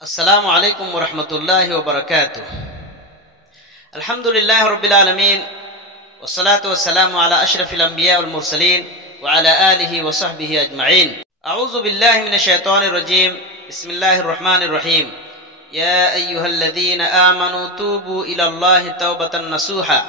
السلام علیکم ورحمۃ اللہ وبرکاتہ۔ الحمد للہ رب العالمین والصلاة والسلام علی اشرف الانبیاء والمرسلین وعلی آلہ وصحبہ اجمعین۔ اعوذ باللہ من الشیطان الرجیم، بسم اللہ الرحمن الرحیم۔ یا ایہا الذین آمنوا توبوا الی اللہ توبۃ نصوحا۔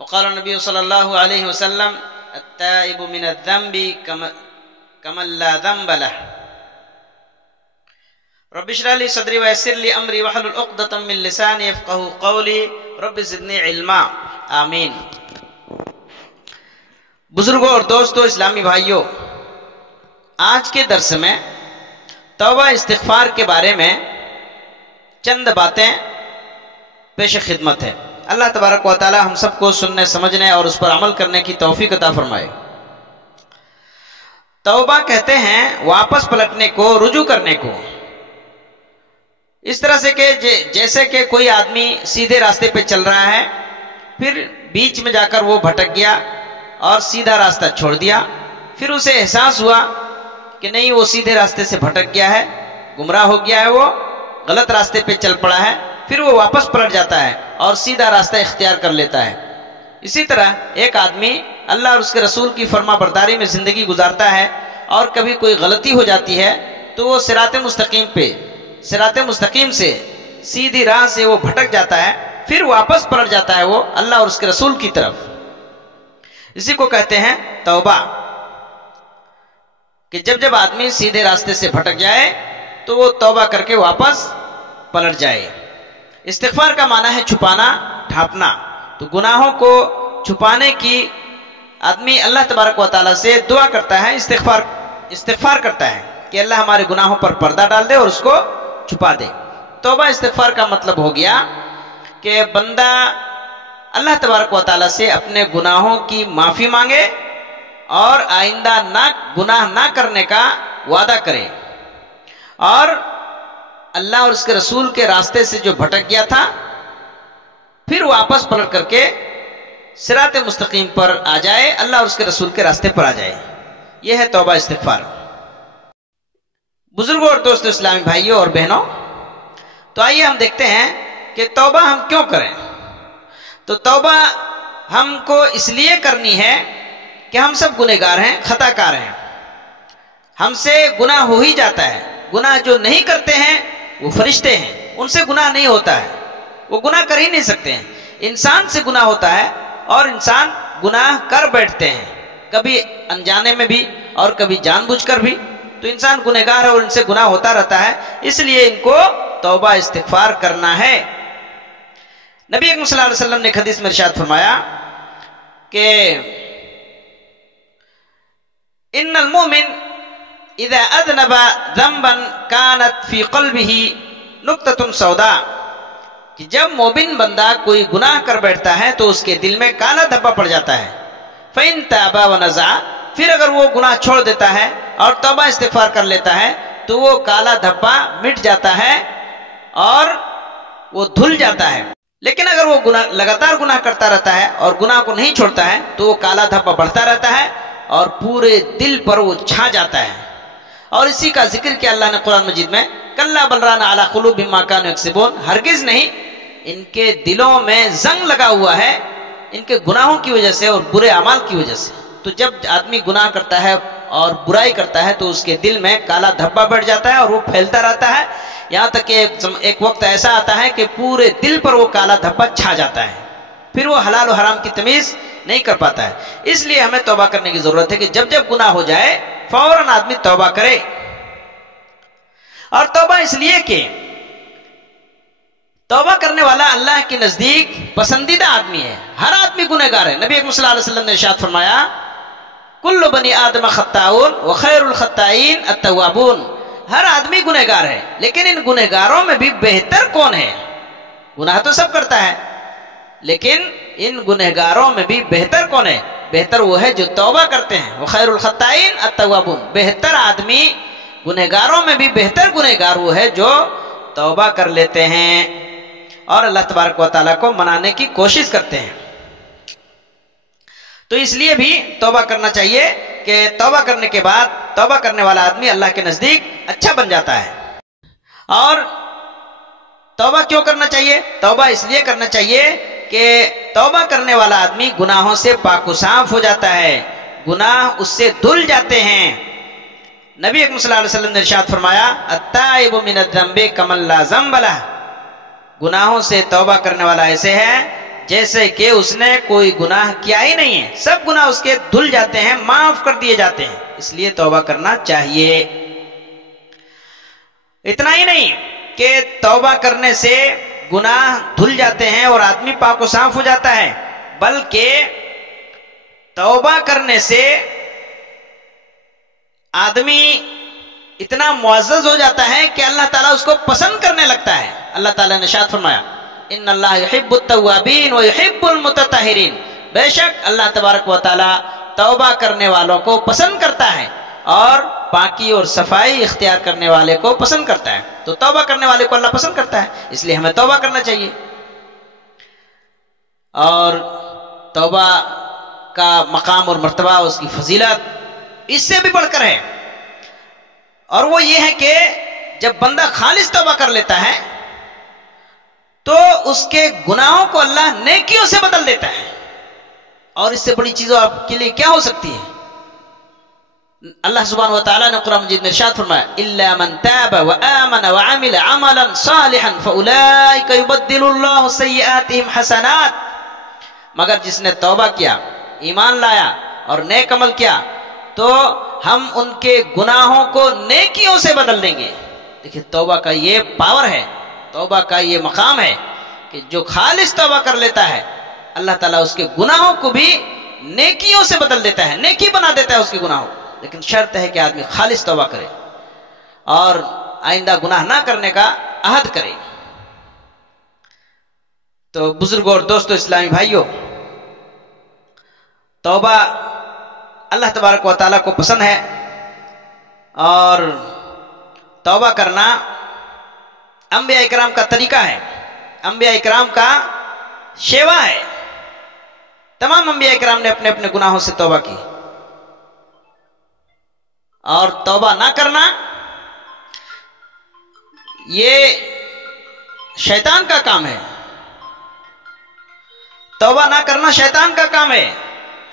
وقال النبی صلی اللہ علیہ وسلم التائب من الذنب کمن لا ذنب لہ۔ رب اشرح لي صدري ويسر لي امري واحلل عقدة من لساني يفقهوا قولي رب زدني علما آمین۔ بزرگوں اور دوستوں، اسلامی بھائیوں، آج کے درس میں توبہ استغفار کے بارے میں چند باتیں پیش خدمت ہے۔ اللہ تبارک و تعالی ہم سب کو سننے، سمجھنے اور اس پر عمل کرنے کی توفیق عطا فرمائے۔ توبہ کہتے ہیں واپس پلٹنے کو، رجوع کرنے کو۔ اس طرح سے کہ جیسے کہ کوئی آدمی سیدھے راستے پہ چل رہا ہے، پھر بیچ میں جا کر وہ بھٹک گیا اور سیدھا راستہ چھوڑ دیا، پھر اسے احساس ہوا کہ نہیں، وہ سیدھے راستے سے بھٹک گیا ہے، گمراہ ہو گیا ہے، وہ غلط راستے پہ چل پڑا ہے، پھر وہ واپس پلٹ جاتا ہے اور سیدھا راستہ اختیار کر لیتا ہے۔ اسی طرح ایک آدمی اللہ اور اس کے رسول کی فرما برداری میں زندگی گزارتا ہے اور کبھی کوئی غلطی ہو جاتی ہے تو وہ صراط مستقیم سے سیدھی راہ سے وہ بھٹک جاتا ہے، پھر واپس پلٹ جاتا ہے وہ اللہ اور اس کے رسول کی طرف۔ اسی کو کہتے ہیں توبہ، کہ جب آدمی سیدھے راستے سے بھٹک جائے تو وہ توبہ کر کے واپس پلٹ جائے۔ استغفار کا معنی ہے چھپانا، ڈھانپنا۔ تو گناہوں کو چھپانے کی آدمی اللہ تبارک و تعالیٰ سے دعا کرتا ہے، استغفار کرتا ہے کہ اللہ ہمارے گناہوں پر پردہ ڈال دے اور اس کو چھپا دے۔ توبہ استغفار کا مطلب ہو گیا کہ بندہ اللہ تبارک و تعالیٰ سے اپنے گناہوں کی معافی مانگے اور آئندہ گناہ نہ کرنے کا وعدہ کرے، اور اللہ اور اس کے رسول کے راستے سے جو بھٹک گیا تھا پھر واپس پلٹ کر کے صراط مستقیم پر آ جائے، اللہ اور اس کے رسول کے راستے پر آ جائے۔ یہ ہے توبہ استغفار۔ بزرگوں اور دوستوں، اسلامی بھائیوں اور بہنوں، تو آئیے ہم دیکھتے ہیں کہ توبہ ہم کیوں کریں۔ تو توبہ ہم کو اس لیے کرنی ہے کہ ہم سب گنہگار ہیں، خطا کار ہیں، ہم سے گناہ ہو ہی جاتا ہے۔ گناہ جو نہیں کرتے ہیں وہ فرشتے ہیں، ان سے گناہ نہیں ہوتا ہے، وہ گناہ کر ہی نہیں سکتے ہیں۔ انسان سے گناہ ہوتا ہے اور انسان گناہ کر بیٹھتے ہیں، کبھی انجانے میں بھی اور کبھی جان بوجھ کر بھی۔ تو انسان گنہگار ہے اور ان سے گناہ ہوتا رہتا ہے، اس لیے ان کو توبہ استغفار کرنا ہے۔ نبی اکرم صلی اللہ علیہ وسلم نے ایک حدیث میں ارشاد فرمایا کہ ان المؤمن اذا اذنب ذنبا كانت في قلبه نقطة سوداء، کہ جب مومن بندہ کوئی گناہ کر بیٹھتا ہے تو اس کے دل میں کالا دھبا پڑ جاتا ہے۔ فإن تاب ونزع، پھر اگر وہ گناہ چھوڑ دیتا ہے اور توبہ استغفار کر لیتا ہے تو وہ کالا دھبا مٹ جاتا ہے اور وہ دھل جاتا ہے۔ لیکن اگر وہ لگاتار گناہ کرتا رہتا ہے اور گناہ کو نہیں چھوڑتا ہے تو وہ کالا دھبا بڑھتا رہتا ہے اور پورے دل پر وہ چھا جاتا ہے۔ اور اسی کا ذکر کیا اللہ نے قرآن مجید میں، کلا بل ران علی قلوبہم ما کانوا یکسبون، ہرگز نہیں، ان کے دلوں میں زنگ لگا ہوا ہے ان کے گناہوں کی وجہ سے اور برے اعمال کی وجہ سے۔ تو جب آدمی گناہ کرتا ہے اور برائی کرتا ہے تو اس کے دل میں کالا دھبا بڑھ جاتا ہے اور وہ پھیلتا رہتا ہے، یہاں تک کہ ایک وقت ایسا آتا ہے کہ پورے دل پر وہ کالا دھبا چھا جاتا ہے، پھر وہ حلال و حرام کی تمیز نہیں کر پاتا ہے۔ اس لیے ہمیں توبہ کرنے کی ضرورت ہے کہ جب گناہ ہو جائے فوراً آدمی توبہ کرے۔ اور توبہ اس لیے کہ توبہ کرنے والا اللہ کے نزدیک پسندیدہ آدمی ہے۔ ہر آدمی گنہگار ہے۔ نبی اکرم صلی اللہ علیہ وسلم نے ارشاد فرمایا کل بنی آدم خطاؤن وخیر الخطائین التوابون، ہر آدمی گنہگار ہے، لیکن ان گنہگاروں میں بھی بہتر کون ہے؟ گناہ تو سب کرتا ہے، لیکن ان گنہگاروں میں بھی بہتر کون ہے؟ بہتر وہ ہے جو توبہ کرتے ہیں۔ وخیر الخطائین التوابون، بہتر آدمی گنہگاروں میں بھی بہتر گنہگار وہ ہے جو توبہ کر لیتے ہیں اور اللہ تبارک و تعالیٰ کو منانے کی کوشش کرتے ہیں۔ تو اس لیے بھی توبہ کرنا چاہیے کہ توبہ کرنے کے بعد توبہ کرنے والا آدمی اللہ کے نزدیک اچھا بن جاتا ہے۔ اور توبہ کیوں کرنا چاہیے؟ توبہ اس لیے کرنا چاہیے کہ توبہ کرنے والا آدمی گناہوں سے پاک و صاف ہو جاتا ہے، گناہ اس سے دھل جاتے ہیں۔ نبی اکرم صلی اللہ علیہ وسلم نے ارشاد فرمایا التائب من الذنب کمن لا ذنب لہ، گناہوں سے توبہ کرنے والا ایسے ہے جیسے کہ اس نے کوئی گناہ کیا ہی نہیں ہے، سب گناہ اس کے دھل جاتے ہیں، معاف کر دیے جاتے ہیں، اس لیے توبہ کرنا چاہیے۔ اتنا ہی نہیں کہ توبہ کرنے سے گناہ دھل جاتے ہیں اور آدمی پاک و صاف ہو جاتا ہے، بلکہ توبہ کرنے سے آدمی اتنا معزز ہو جاتا ہے کہ اللہ تعالیٰ اس کو پسند کرنے لگتا ہے۔ اللہ تعالیٰ نے ارشاد فرمایا ان اللہ یحب التوابین ویحب المتطہرین، بے شک اللہ تبارک و تعالیٰ توبہ کرنے والوں کو پسند کرتا ہے اور پاکی اور صفائی اختیار کرنے والے کو پسند کرتا ہے۔ تو توبہ کرنے والے کو اللہ پسند کرتا ہے، اس لیے ہمیں توبہ کرنا چاہیے۔ اور توبہ کا مقام اور مرتبہ، اس کی فضیلت اس سے بھی بڑھ کر ہے، اور وہ یہ ہے کہ جب بندہ خالص توبہ کر لیتا ہے تو اس کے گناہوں کو اللہ نیکیوں سے بدل دیتا ہے، اور اس سے بڑی چیزوں آپ کے لیے کیا ہو سکتی ہے؟ اللہ سبحانہ وتعالیٰ نے قرآن مجید میں ارشاد فرمایا الا من تاب وآمن وعمل عملا صالحا فاولئک یبدل اللہ سیئاتہم حسنات، مگر جس نے توبہ کیا، ایمان لایا اور نیک عمل کیا تو ہم ان کے گناہوں کو نیکیوں سے بدل دیں گے۔ دیکھیں توبہ کا یہ پاور ہے، توبہ کا یہ مقام ہے کہ جو خالص توبہ کر لیتا ہے اللہ تعالیٰ اس کے گناہوں کو بھی نیکیوں سے بدل دیتا ہے، نیکی بنا دیتا ہے اس کے گناہوں کو، لیکن شرط ہے کہ آدمی خالص توبہ کرے اور آئندہ گناہ نہ کرنے کا عہد کرے۔ تو بزرگوں اور دوستو اسلامی بھائیوں، توبہ اللہ تبارک و تعالیٰ کو پسند ہے، اور توبہ کرنا انبیاء اکرام کا طریقہ ہے، انبیاء اکرام کا شیوا ہے۔ تمام انبیاء اکرام نے اپنے اپنے گناہوں سے توبہ کی، اور توبہ نہ کرنا یہ شیطان کا کام ہے، توبہ نہ کرنا شیطان کا کام ہے۔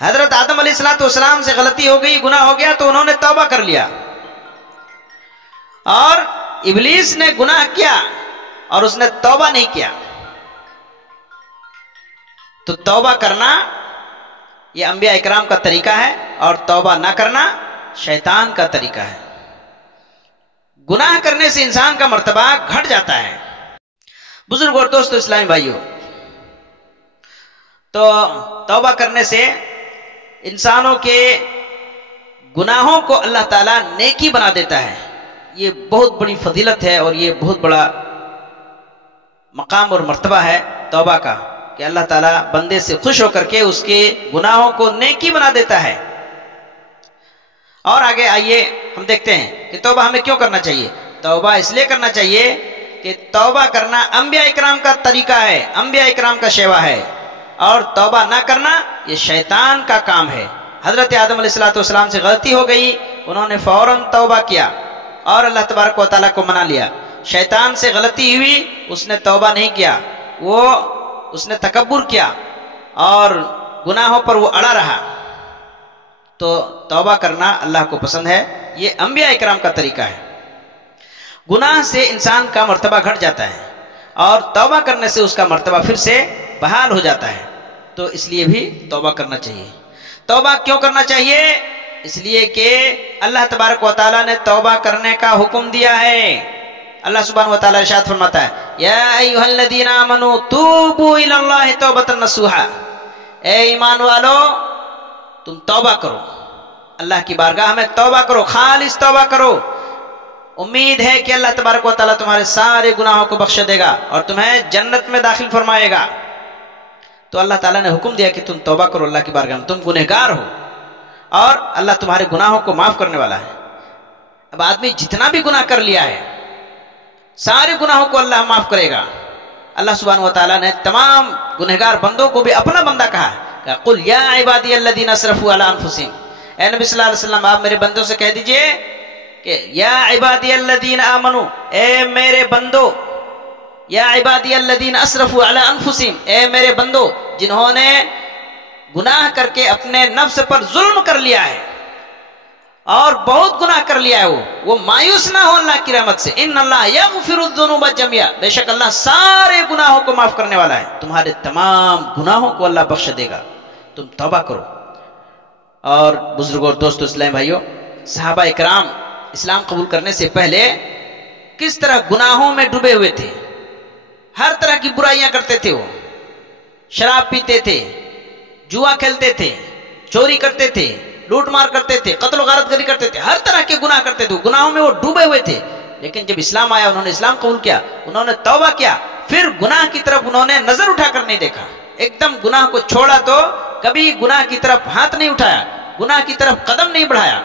حضرت آدم علیہ السلام سے غلطی ہو گئی، گناہ ہو گیا تو انہوں نے توبہ کر لیا، اور ابلیس نے گناہ کیا اور اس نے توبہ نہیں کیا۔ تو توبہ کرنا یہ انبیاء اکرام کا طریقہ ہے، اور توبہ نہ کرنا شیطان کا طریقہ ہے۔ گناہ کرنے سے انسان کا مرتبہ گھٹ جاتا ہے۔ بزرگ اور دوستو اسلامی بھائیوں، تو توبہ کرنے سے انسانوں کے گناہوں کو اللہ تعالیٰ نیکی بنا دیتا ہے۔ یہ بہت بڑی فضیلت ہے، اور یہ بہت بڑا مقام اور مرتبہ ہے توبہ کا، کہ اللہ تعالیٰ بندے سے خوش ہو کر کے اس کے گناہوں کو نیکی بنا دیتا ہے۔ اور آگے آئیے ہم دیکھتے ہیں کہ توبہ ہمیں کیوں کرنا چاہیے۔ توبہ اس لیے کرنا چاہیے کہ توبہ کرنا انبیاء اکرام کا طریقہ ہے، انبیاء اکرام کا شیوا ہے، اور توبہ نہ کرنا یہ شیطان کا کام ہے۔ حضرت آدم علیہ السلام سے غلطی ہو گئی، انہوں نے فوراً توبہ کیا اور اللہ تبارک و تعالیٰ کو منا لیا۔ شیطان سے غلطی ہوئی، اس نے توبہ نہیں کیا، اس نے تکبر کیا اور گناہوں پر وہ اڑا رہا۔ تو توبہ کرنا اللہ کو پسند ہے، یہ انبیاء اکرام کا طریقہ ہے۔ گناہ سے انسان کا مرتبہ گھٹ جاتا ہے، اور توبہ کرنے سے اس کا مرتبہ پھر سے بحال ہو جاتا ہے۔ تو اس لیے بھی توبہ کرنا چاہیے۔ توبہ کیوں کرنا چاہیے؟ اس لیے کہ اللہ تبارک و تعالیٰ نے توبہ کرنے کا حکم دیا ہے۔ اللہ سبحانہ و تعالیٰ ارشاد فرماتا ہے یا ایھا الذین آمنوا توبوا الی اللہ توبۃ نصوحا، اے ایمان والو تم توبہ کرو، اللہ کی بارگاہ میں توبہ کرو، خالص توبہ کرو۔ امید ہے کہ اللہ تبارک و تعالیٰ تمہارے سارے گناہوں کو بخش دے گا اور تمہیں جنت میں داخل فرمائے گا۔ تو اللہ تعالیٰ نے حکم دیا کہ تم توبہ کرو اللہ کی بارگاہ میں، تم گنہگار ہو اور اللہ تمہارے گناہوں کو معاف کرنے والا ہے۔ اب آدمی جتنا بھی گناہ کر لیا ہے سارے گناہوں کو اللہ معاف کرے گا۔ اللہ سبحانہ و تعالیٰ نے تمام گنہگار بندوں کو بھی اپنا بندہ کہا کہ قل یا عبادی الذین اسرفوا علی انفسہم، اے نبی صلی اللہ علیہ وسلم آپ میرے بندوں سے کہہ دیجئے کہ یا عبادی الذین آمنو، اے میرے بندو، یا عبادی الذین اسرفوا علی انفسہم، اے میرے بندو جنہوں نے گناہ کر کے اپنے نفس پر ظلم کر لیا ہے اور بہت گناہ کر لیا ہے، وہ مایوس نہ ہو اللہ کی رحمت سے. ان اللہ یغفر الذنوب جميعا، بے شک اللہ سارے گناہوں کو معاف کرنے والا ہے، تمہارے تمام گناہوں کو اللہ بخش دے گا، تم توبہ کرو. اور بزرگوں اور دوستو اسلام بھائیوں، صحابہ اکرام اسلام قبول کرنے سے پہلے کس طرح گناہوں میں ڈوبے ہوئے تھے، ہر طرح کی برائیاں کرتے تھے، وہ شراب پیتے تھے، جوا کھیلتے تھے، چوری کرتے تھے، لوٹ مار کرتے تھے، قتل و غارت گری کرتے تھے، ہر طرح کے گناہ کرتے تھے، گناہوں میں وہ ڈوبے ہوئے تھے. لیکن جب اسلام آیا، انہوں نے اسلام قبول کیا، انہوں نے توبہ کیا، پھر گناہ کی طرف انہوں نے نظر اٹھا کر نہیں دیکھا، ایک دم گناہ کو چھوڑا تو کبھی گناہ کی طرف ہاتھ نہیں اٹھایا، گناہ کی طرف قدم نہیں بڑھایا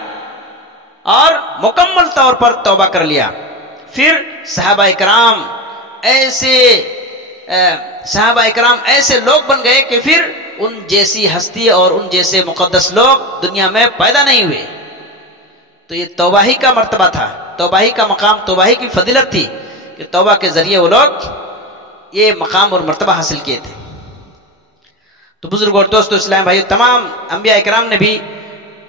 اور مکمل طور پر توبہ کر لیا. پھر صحابہ اکرام ایسے لوگ بن گئے کہ پھر ان جیسی ہستی اور ان جیسے مقدس لوگ دنیا میں پیدا نہیں ہوئے. تو یہ توبہ ہی کا مرتبہ تھا، توبہ ہی کا مقام، توبہ ہی کی فضیلت تھی کہ توبہ کے ذریعے وہ لوگ یہ مقام اور مرتبہ حاصل کیے تھے. تو بزرگ اور دوستو اسلام بھائی، تمام انبیاء اکرام نے بھی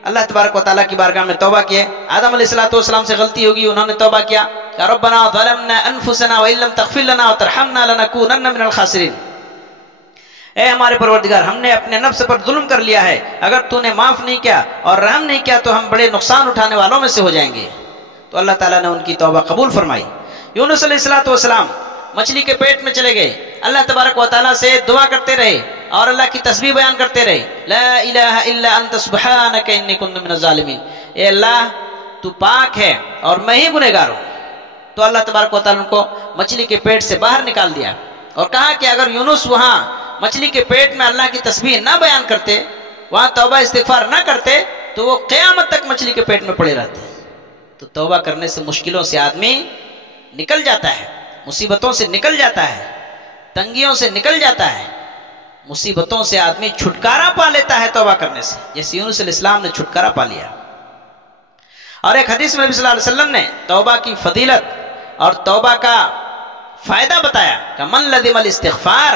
اللہ تبارک و تعالیٰ کی بارگاہ میں توبہ کیے. آدم علیہ السلام سے غلطی ہوگی، انہوں نے توبہ کیا کہ ربنا ظلمنا انفسنا وان لم تغفر لنا وترحمنا لنکونن من الخاسرین، اے ہمارے پروردگار ہم نے اپنے نفس پر ظلم کر لیا ہے، اگر تو نے معاف نہیں کیا اور رحم نہیں کیا تو ہم بڑے نقصان اٹھانے والوں میں سے ہو جائیں گے. تو اللہ تعالیٰ نے ان کی توبہ قبول فرمائی. یونس علیہ السلام مچھلی کے پیٹ میں چلے گئے، اللہ تبارک و تعالیٰ سے دعا کرتے رہے اور اللہ کی تسبیح بیان کرتے رہے، لا الہ الا انت سبحانک انی کنت من الظالمین، اے اللہ تو پاک ہے اور میں ہی گنہگار ہوں. تو اللہ تبارک و تعالیٰ کو مچھلی کے پیٹ سے باہر نکال دیا اور کہا کہ اگر یونس وہاں مچھلی کے پیٹ میں اللہ کی تسبیح نہ بیان کرتے، وہاں توبہ استغفار نہ کرتے تو وہ قیامت تک مچھلی کے پیٹ میں پڑے رہتے. تو توبہ کرنے سے مشکلوں سے آدمی نکل جاتا ہے، مصیبتوں سے نکل جاتا ہے، تنگیوں سے نکل جاتا ہے، مصیبتوں سے آدمی چھٹکارا پا لیتا ہے توبہ کرنے سے، جیسے یونس علیہ السلام نے چھٹکارا پا لیا. اور ایک حدیث میں نبی صلی اللہ علیہ وسلم نے توبہ کی فضیلت اور توبہ کا فائدہ بتایا کہ من لزم الاستغفار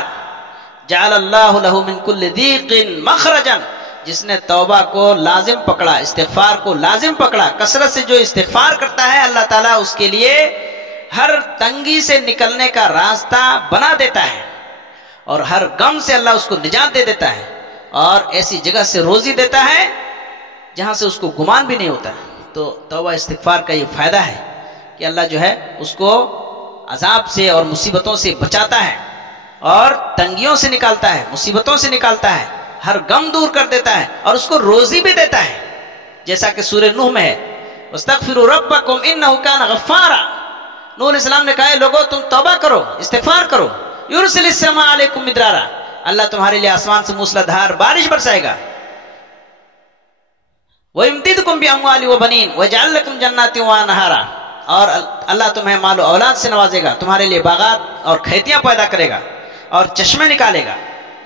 جعل اللہ لہ من کل ضیق مخرجا، جس نے توبہ کو لازم پکڑا، استغفار کو لازم پکڑا، کثرت سے جو استغفار کرتا ہے اللہ تعالیٰ اس کے لیے ہر تنگی سے نکلنے کا راستہ بنا دیتا ہے اور ہر غم سے اللہ اس کو نجات دے دیتا ہے اور ایسی جگہ سے روزی دیتا ہے جہاں سے اس کو گمان بھی نہیں ہوتا. تو توبہ استغفار کا یہ فائدہ ہے کہ اللہ جو ہے اس کو عذاب سے اور مصیبتوں سے بچاتا ہے اور تنگیوں سے نکالتا ہے، مصیبتوں سے نکالتا ہے، ہر غم دور کر دیتا ہے اور اس کو روزی بھی دیتا ہے، جیسا کہ سورہ نوح میں ہے واستغفروا ربکم انہ کان غفارا. نوح علیہ السلام نے کہا ہے لوگوں تم توبہ کرو، استغفار کرو. یرسل السماء علیکم مدرارا، اللہ تمہارے لیے آسمان سے موسلا دھار بارش برسائے گا. وَيُمْدِدْكُمْ بِأَمْوَالٍ وَبَنِينَ وَيَجْعَلْ لَكُمْ جَنَّاتٍ وَأَنْهَارًا، اور اللہ تمہیں مال و اولاد سے نوازے گا، تمہارے لیے باغات اور کھیتیاں پیدا کرے گا اور چشمے نکالے گا.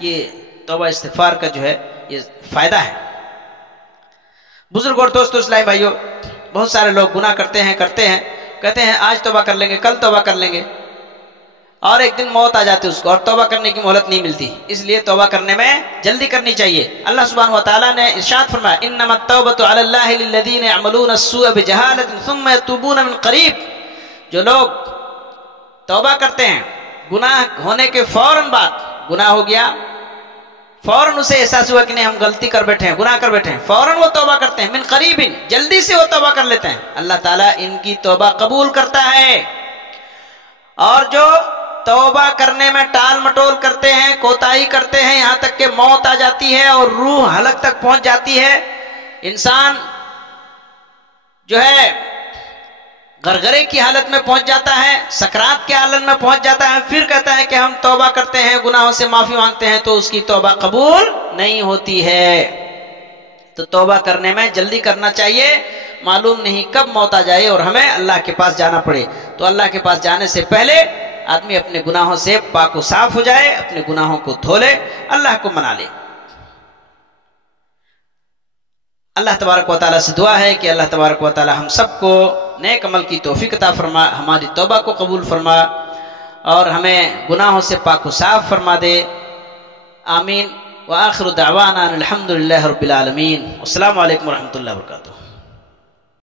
یہ توبہ استغفار کا جو ہے یہ فائدہ ہے. بزرگ اور دوستو اسلامی بھائیو، بہت سارے لوگ گناہ کرتے ہیں کہتے ہیں آج توبہ کر لیں گے، کل توبہ کر لیں گے، اور ایک دن موت آ جاتی ہے اس کو اور توبہ کرنے کی مہلت نہیں ملتی. اس لیے توبہ کرنے میں جلدی کرنی چاہیے. اللہ سبحانہ وتعالیٰ نے ارشاد فرمایا انما التوبۃ علی اللہ للذین یعملون السوء بجہالۃ ثم یتوبون من قریب، جو لوگ توبہ کرتے ہیں گناہ ہونے کے فوراً بعد، گناہ ہو گیا فوراً اسے احساس ہوا کہ نہیں ہم غلطی کر بیٹھے ہیں، گناہ کر بیٹھے ہیں، فوراً وہ توبہ کرتے ہیں، من قریب، جلدی سے وہ توبہ کر لیتے ہیں، اللہ تعالیٰ ان کی توبہ قبول کرتا ہے. اور جو توبہ کرنے میں ٹال مٹول کرتے ہیں، کوتاہی کرتے ہیں، یہاں تک کہ موت آ جاتی ہے اور روح ہلک تک پہنچ جاتی ہے، انسان جو ہے غرغرے کی حالت میں پہنچ جاتا ہے، سکرات کی حالت میں پہنچ جاتا ہے، پھر کہتا ہے کہ ہم توبہ کرتے ہیں، گناہوں سے معافی مانگتے ہیں، تو اس کی توبہ قبول نہیں ہوتی ہے. تو توبہ کرنے میں جلدی کرنا چاہیے، معلوم نہیں کب موت آ جائے اور ہمیں اللہ کے پاس جانا پڑے. تو اللہ کے پاس جانے سے پہلے آدمی اپنے گناہوں سے پاک و صاف ہو جائے، اپنے گناہوں کو دھو لے، اللہ کو منا لے. اللہ تبارک و تعالیٰ سے دعا ہے کہ اللہ تبارک و تعالیٰ ہم سب کو نیک عمل کی توفیق عطا فرما، ہماری توبہ کو قبول فرما اور ہمیں گناہوں سے پاک و صاف فرما دے. آمین. وآخر دعوانا الحمد للہ رب العالمین. السلام علیکم ورحمۃ اللہ وبرکاتہ.